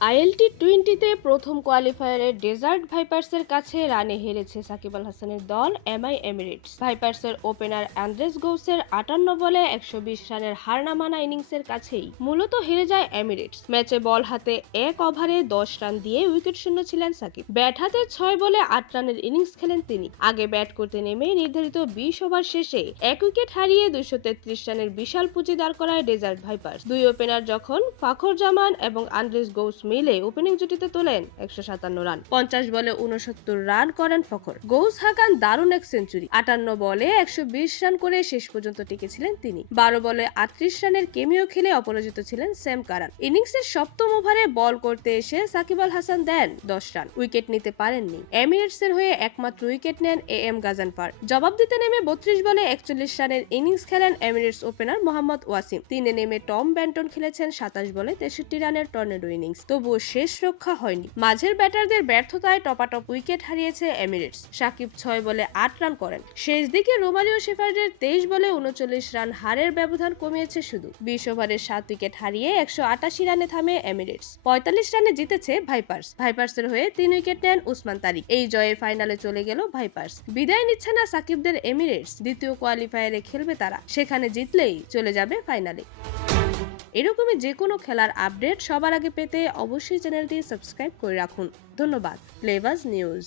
ILT টোয়েন্টিতে প্রথম কোয়ালিফায়ারে dessert ভাইপার্সের কাছে রানে হেরেছে সাকিব আল হাসানের দল এমআই এমিরেটস। ভাইপার্সের ওপেনার অ্যান্ড্রেস গৌসের আটান্ন বলে একশো বিশ রানের হারনামানা ইনিংসের কাছেই মূলত হেরে যায় এমিরেটস। ম্যাচে বল হাতে এক ওভারে দশ রান দিয়ে উইকেট শূন্য ছিলেন সাকিব। ব্যাট হাতে ছয় বলে আট রানের ইনিংস খেলেন তিনি। আগে ব্যাট করতে নেমে নির্ধারিত বিশ ওভার শেষে এক উইকেট হারিয়ে দুইশো তেত্রিশ রানের বিশাল পুঁজি দাঁড় করায় ডেজার্ট ভাইপার্স। দুই ওপেনার যখন ফাখর জামান এবং আন্দ্রেস গৌস মিলে ওপেনিং জুটিতে তোলেন একশো সাতান্ন রান। পঞ্চাশ বলে উনসত্তর রান করেন ফখর। গৌস হাকান দারুণ এক সেঞ্চুরি। আটান্ন বলে একশো বিশ রান করে শেষ পর্যন্ত টিকেছিলেন তিনি। বারো বলে আটত্রিশ রানের কেমিও খেলে অপরাজিত ছিলেন স্যাম কারান। ইনিংসের সপ্তম ওভারে বল করতে এসে সাকিব আল হাসান দেন দশ রান। উইকেট নিতে পারেননি। এমিরেটস এর হয়ে একমাত্র উইকেট নেন এ এম গাজানফার জবাব দিতে নেমে বত্রিশ বলে একচল্লিশ রানের ইনিংস খেলেন এমিরেটস ওপেনার মোহাম্মদ ওয়াসিম। তিনে নেমে টম ব্যান্টন খেলেছেন সাতাশ বলে তেষট্টি রানের টর্নেডো ইনিংস। তবুও শেষ রক্ষা হয়নি। মাঝের ব্যাটারদের ব্যর্থতায় টপাটপ উইকেট হারিয়েছে এমিরেটস। সাকিব ছয় বলে আট রান করেন। শেষ দিকে রোমারিও শেফার্ডের তেইশ বলে উনচল্লিশ রান হারের ব্যবধান কমিয়েছে শুধু। বিশ ওভারে সাত উইকেট হারিয়ে একশো আটাশি রানে থামে এমিরেটস। পঁয়তাল্লিশ রানে জিতেছে ভাইপার্স। ভাইপার্সের হয়ে তিন উইকেট নেন উসমান তারিক। এই জয়ে ফাইনালে চলে গেল ভাইপার্স। বিদায় নিচ্ছে না সাকিবদের এমিরেটস। দ্বিতীয় কোয়ালিফায়ারে খেলবে তারা। সেখানে জিতলেই চলে যাবে ফাইনালে। এরকমই যে কোনো খেলার আপডেট সবার আগে পেতে অবশ্যই চ্যানেলটি সাবস্ক্রাইব করে রাখুন। ধন্যবাদ। Flavours news.